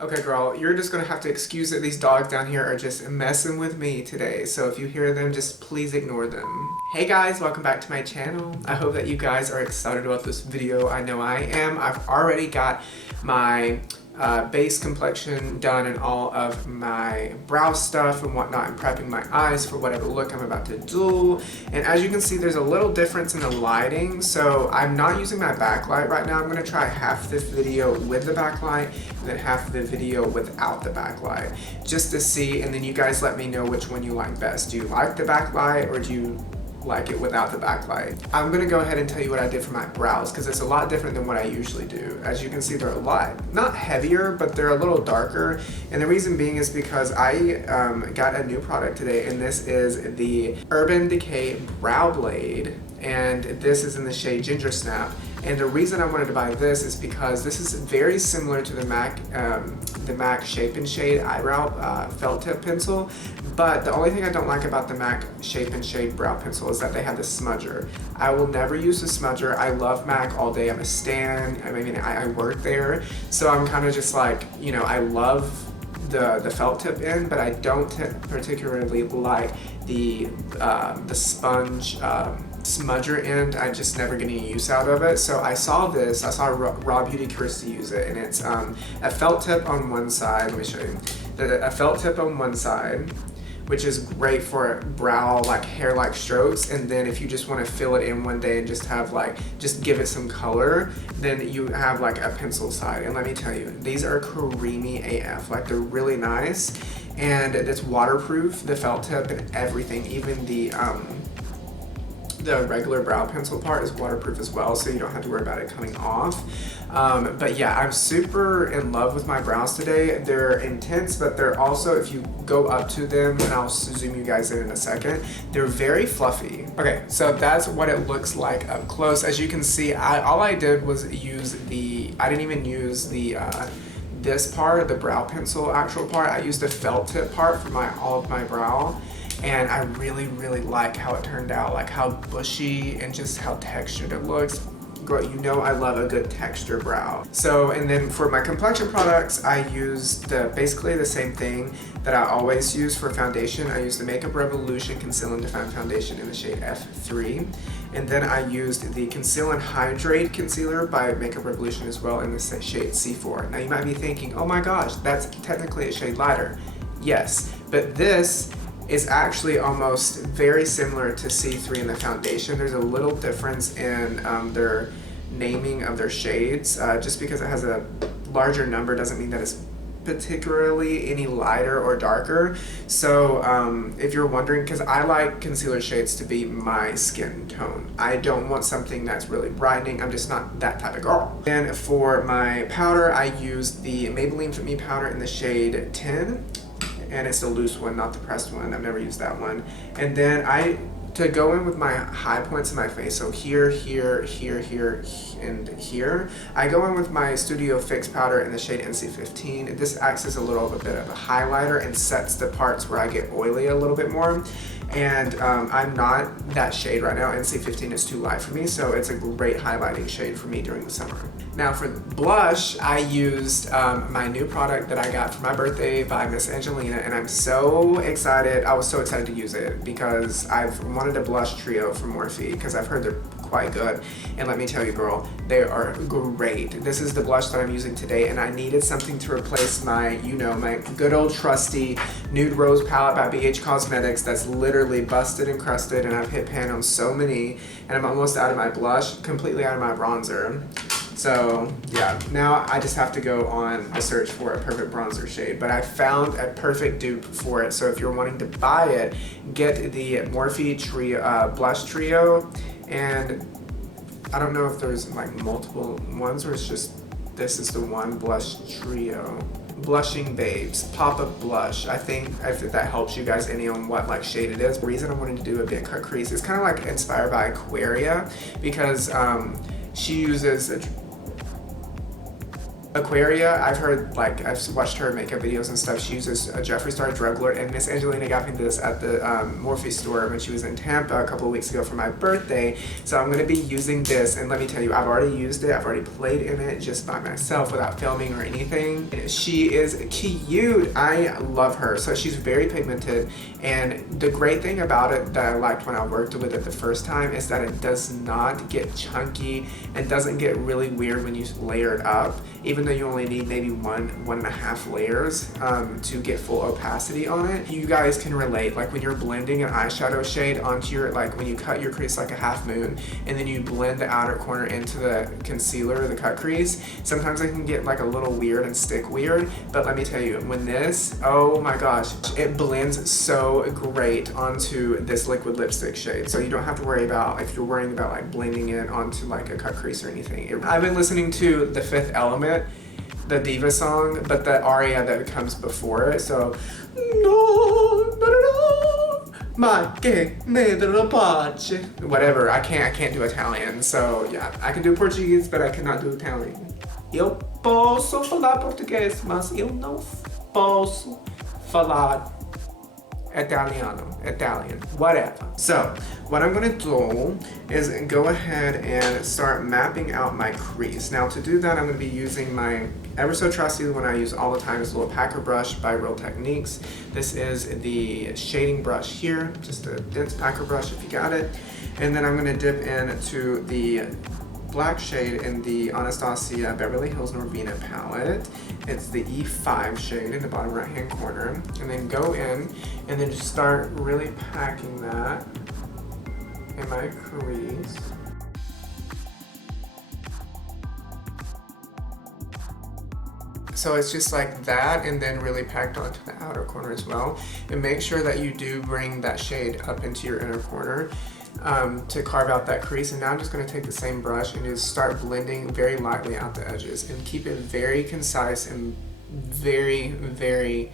Okay, girl, you're just gonna have to excuse that these dogs down here are just messing with me today. So if you hear them, just please ignore them. Hey guys, welcome back to my channel. I hope that you guys are excited about this video. I know I am. I've already got my base complexion done and all of my brow stuff and whatnot. I'm prepping my eyes for whatever look I'm about to do. And as you can see, there's a little difference in the lighting. So I'm not using my backlight right now. I'm gonna try half this video with the backlight and then half the video without the backlight, just to see, and then you guys let me know which one you like best. Do you like the backlight or do you like it without the backlight? I'm gonna go ahead and tell you what I did for my brows because it's a lot different than what I usually do. As you can see, they're a lot, not heavier, but they're a little darker. And the reason being is because I got a new product today, and this is the Urban Decay Brow Blade. And this is in the shade Ginger Snap. And the reason I wanted to buy this is because this is very similar to the MAC Shape and Shade eyebrow felt tip pencil. But the only thing I don't like about the MAC Shape and Shade brow pencil is that they have the smudger. I will never use the smudger. I love MAC all day. I'm a stan. I mean, I work there. So I'm kind of just like, you know, I love the felt tip end, but I don't particularly like the sponge smudger end. I just never get any use out of it. So I saw Raw Beauty Christy use it, and it's a felt tip on one side. Let me show you. A felt tip on one side, which is great for brow, like hair-like strokes. And then if you just want to fill it in one day and just have just give it some color, then you have like a pencil side. And let me tell you, these are creamy AF. Like, they're really nice, and it's waterproof, the felt tip and everything. Even the regular brow pencil part is waterproof as well, so you don't have to worry about it coming off. But yeah, I'm super in love with my brows today. They're intense, but they're also, if you go up to them, and I'll zoom you guys in a second, they're very fluffy. Okay, so that's what it looks like up close. As you can see, all I did was use I didn't even use this part, the brow pencil actual part. I used the felt tip part for all of my brow. And I really, really like how it turned out, like how bushy and just how textured it looks. Girl, you know I love a good texture brow. So, and then for my complexion products, I used basically the same thing that I always use for foundation. I used the Makeup Revolution Conceal and Define Foundation in the shade F3. And then I used the Conceal and Hydrate Concealer by Makeup Revolution as well in the shade C4. Now you might be thinking, oh my gosh, that's technically a shade lighter. Yes, but this is actually almost very similar to C3 in the foundation. There's a little difference in their naming of their shades. Just because it has a larger number doesn't mean that it's particularly any lighter or darker. So if you're wondering, because I like concealer shades to be my skin tone. I don't want something that's really brightening. I'm just not that type of girl. And for my powder, I used the Maybelline Fit Me powder in the shade 10. And it's the loose one, not the pressed one. I've never used that one. And then to go in with my high points in my face, so here, here, here, here, and here, I go in with my Studio Fix powder in the shade NC15. This acts as a little bit of a highlighter and sets the parts where I get oily a little bit more. And I'm not that shade right now. NC15 is too light for me, so it's a great highlighting shade for me during the summer. Now for the blush, I used my new product that I got for my birthday by Miss Angelina, and I'm so excited. I was so excited to use it because I've wanted a blush trio from Morphe because I've heard they're quite good. And let me tell you, girl, they are great. This is the blush that I'm using today, and I needed something to replace my, you know, my good old trusty Nude Rose palette by BH Cosmetics that's literally busted and crusted, and I've hit pan on so many, and I'm almost out of my blush, completely out of my bronzer. So yeah, now I just have to go on the search for a perfect bronzer shade, but I found a perfect dupe for it. So if you're wanting to buy it, get the Morphe trio, blush trio, and I don't know if there's like multiple ones or it's just this is the one blush trio. Blushing Babes pop-up blush. I think if that helps you guys any on what like shade it is. The reason I wanted to do a bit cut crease is kind of like inspired by Aquaria because she uses Aquaria, I've heard, like, I've watched her makeup videos and stuff. She uses a Jeffree Star Druggler, and Miss Angelina got me this at the Morphe store when she was in Tampa a couple of weeks ago for my birthday. So I'm going to be using this, and let me tell you, I've already used it. I've already played in it just by myself without filming or anything. She is cute. I love her. So she's very pigmented, and the great thing about it that I liked when I worked with it the first time is that it does not get chunky and doesn't get really weird when you layer it up, even though you only need maybe one and a half layers to get full opacity on it. You guys can relate, like when you're blending an eyeshadow shade onto your, like when you cut your crease like a half moon and then you blend the outer corner into the concealer, the cut crease, sometimes it can get like a little weird and stick weird, but let me tell you, when this, oh my gosh, it blends so great onto this liquid lipstick shade. So you don't have to worry about, if you're worrying about like blending it onto like a cut crease or anything. I've been listening to The Fifth Element, the Diva song, but the aria that comes before it. So, no, no, no, no, ma che me la pace. Whatever. I can't do Italian. So yeah, I can do Portuguese, but I cannot do Italian. Eu posso falar português, mas eu não posso falar Italian, whatever. So what I'm gonna do is go ahead and start mapping out my crease. Now to do that, I'm gonna be using my ever so trusty one I use all the time, is a little packer brush by Real Techniques. This is the shading brush here, just a dense packer brush if you got it. And then I'm gonna dip into the black shade in the Anastasia Beverly Hills Norvina palette. It's the E5 shade in the bottom right hand corner. And then go in and then just start really packing that in my crease. So it's just like that, and then really packed onto the outer corner as well. And make sure that you do bring that shade up into your inner corner to carve out that crease. And now I'm just going to take the same brush and just start blending very lightly out the edges and keep it very concise and very, very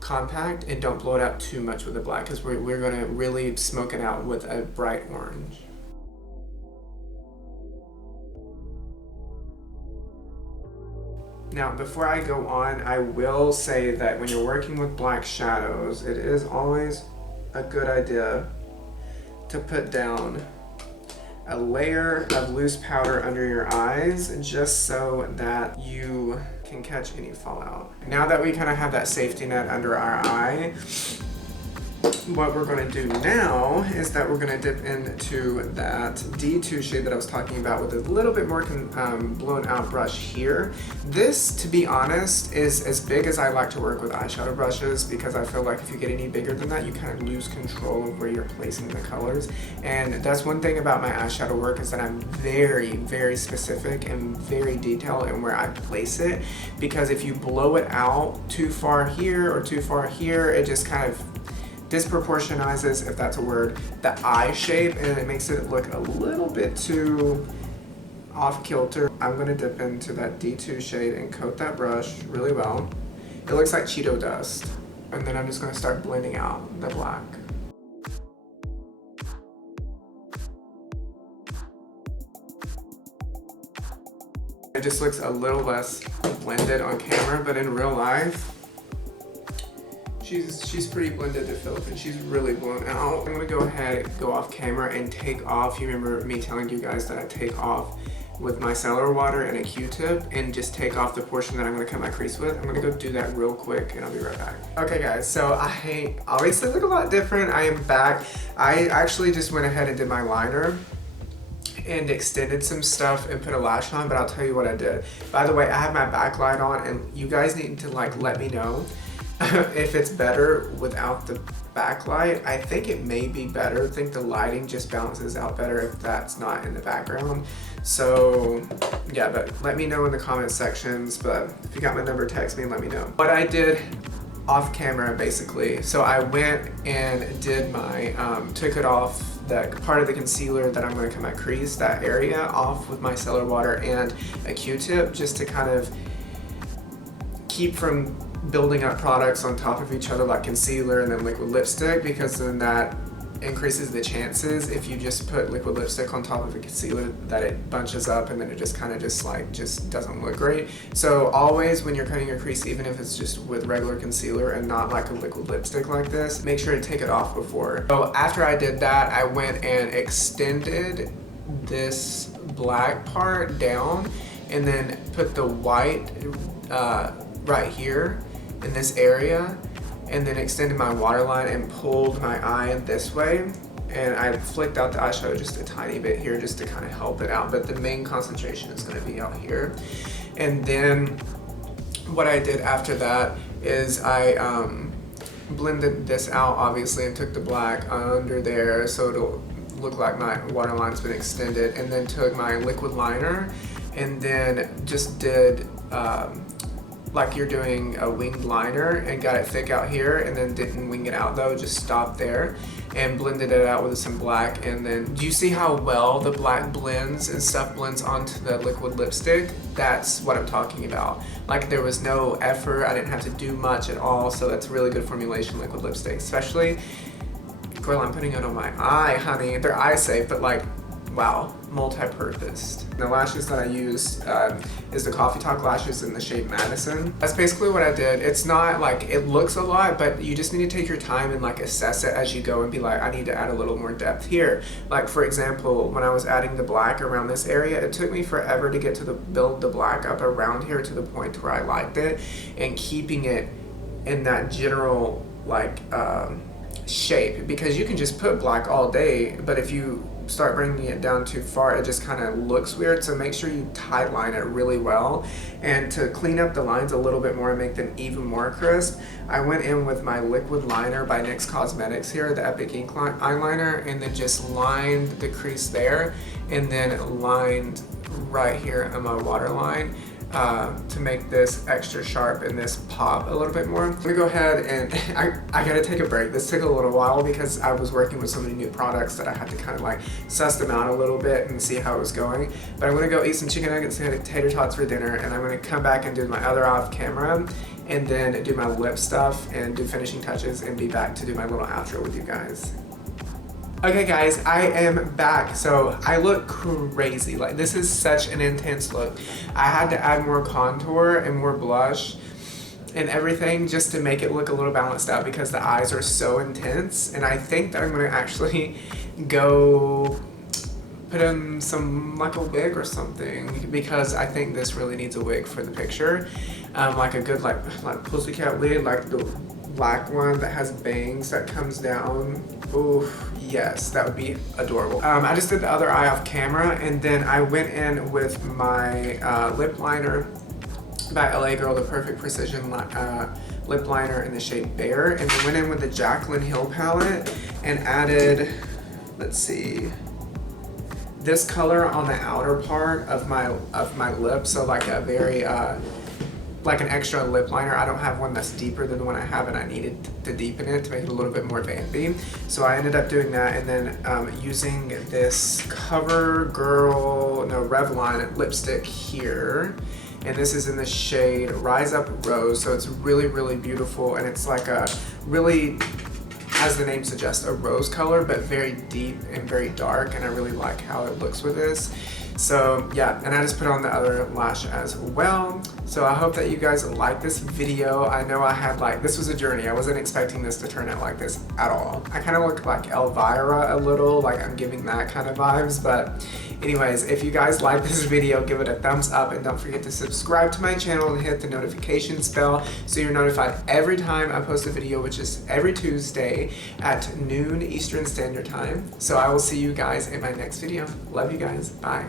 compact, and don't blow it out too much with the black, because we're going to really smoke it out with a bright orange. Now, before I go on, I will say that when you're working with black shadows, it is always a good idea to put down a layer of loose powder under your eyes, just so that you can catch any fallout. Now that we kind of have that safety net under our eye, what we're going to do now is that we're going to dip into that D2 shade that I was talking about with a little bit more blown out brush here. This, to be honest, is as big as I like to work with eyeshadow brushes, because I feel like if you get any bigger than that, you kind of lose control of where you're placing the colors. And that's one thing about my eyeshadow work, is that I'm very, very specific and very detailed in where I place it, because if you blow it out too far here or too far here, it just kind of disproportionizes, if that's a word, the eye shape, and it makes it look a little bit too off kilter. I'm going to dip into that D2 shade and coat that brush really well. It looks like Cheeto dust. And then I'm just going to start blending out the black. It just looks a little less blended on camera, but in real life, she's pretty blended to Philip, and she's really blown out. I'm gonna go ahead, go off camera and take off. You remember me telling you guys that I take off with micellar water and a Q-tip, and just take off the portion that I'm gonna cut my crease with. I'm gonna go do that real quick, and I'll be right back. Okay guys, so I obviously look a lot different. I am back. I actually just went ahead and did my liner and extended some stuff and put a lash on, but I'll tell you what I did. By the way, I have my backlight on, and you guys need to like let me know if it's better without the backlight. I think it may be better. I think the lighting just balances out better if that's not in the background. So yeah, but let me know in the comment sections. But if you got my number, text me and let me know. What I did off camera basically, so I went and did my, took it off, that part of the concealer that I'm going to cut my crease, that area off with micellar water and a Q-tip, just to kind of keep from building up products on top of each other like concealer and then liquid lipstick, because then that increases the chances if you just put liquid lipstick on top of a concealer that it bunches up and then it just kind of just doesn't look great. So always when you're cutting your crease, even if it's just with regular concealer and not like a liquid lipstick like this, make sure to take it off before. So after I did that, I went and extended this black part down and then put the white right here in this area, and then extended my waterline and pulled my eye this way, and I flicked out the eyeshadow just a tiny bit here just to kind of help it out, but the main concentration is going to be out here. And then what I did after that is I blended this out obviously and took the black under there so it'll look like my waterline's been extended, and then took my liquid liner and then just did like you're doing a winged liner and got it thick out here, and then didn't wing it out though, just stopped there and blended it out with some black. And then do you see how well the black blends and stuff blends onto the liquid lipstick? That's what I'm talking about. Like there was no effort, I didn't have to do much at all, so that's really good formulation liquid lipstick. Especially, girl, I'm putting it on my eye, honey. They're eye safe, but like, wow, multi-purposed. The lashes that I used is the Coffee Talk lashes in the shade Madison. That's basically what I did. It's not like, it looks a lot, but you just need to take your time and like assess it as you go and be like, I need to add a little more depth here. Like for example, when I was adding the black around this area, it took me forever to get to build the black up around here to the point where I liked it, and keeping it in that general like shape, because you can just put black all day, but if you start bringing it down too far, it just kind of looks weird. So make sure you tight line it really well. And to clean up the lines a little bit more and make them even more crisp, I went in with my liquid liner by NYX Cosmetics here, the Epic Ink eyeliner, and then just lined the crease there, and then lined right here on my waterline to make this extra sharp and this pop a little bit more. Let me go ahead and I gotta take a break. This took a little while because I was working with so many new products that I had to kind of like suss them out a little bit and see how it was going. But I'm gonna go eat some chicken nuggets and tater tots for dinner, and I'm gonna come back and do my other eye off camera, and then do my lip stuff and do finishing touches, and be back to do my little outro with you guys. Okay guys, I am back. So I look crazy. Like this is such an intense look. I had to add more contour and more blush and everything just to make it look a little balanced out because the eyes are so intense. And I think that I'm gonna actually go put in some like a wig or something, because I think this really needs a wig for the picture. Like a good like pussycat wig, like the black one that has bangs that comes down. Ooh, yes, that would be adorable. I just did the other eye off camera, and then I went in with my lip liner by LA Girl, the Perfect Precision lip liner in the shade Bear, and then went in with the Jaclyn Hill palette and added, let's see, this color on the outer part of my lip, so like a very like an extra lip liner. I don't have one that's deeper than the one I have, and I needed to deepen it to make it a little bit more vampy. So I ended up doing that, and then using this Revlon lipstick here. And this is in the shade Rise Up Rose, so it's really, really beautiful, and it's like a really, as the name suggests, a rose color, but very deep and very dark, and I really like how it looks with this. So yeah, and I just put on the other lash as well. So I hope that you guys like this video. I know I had like, this was a journey. I wasn't expecting this to turn out like this at all. I kind of look like Elvira a little, like I'm giving that kind of vibes. But anyways, if you guys like this video, give it a thumbs up, and don't forget to subscribe to my channel and hit the notifications bell so you're notified every time I post a video, which is every Tuesday at noon Eastern Standard Time. So I will see you guys in my next video. Love you guys. Bye.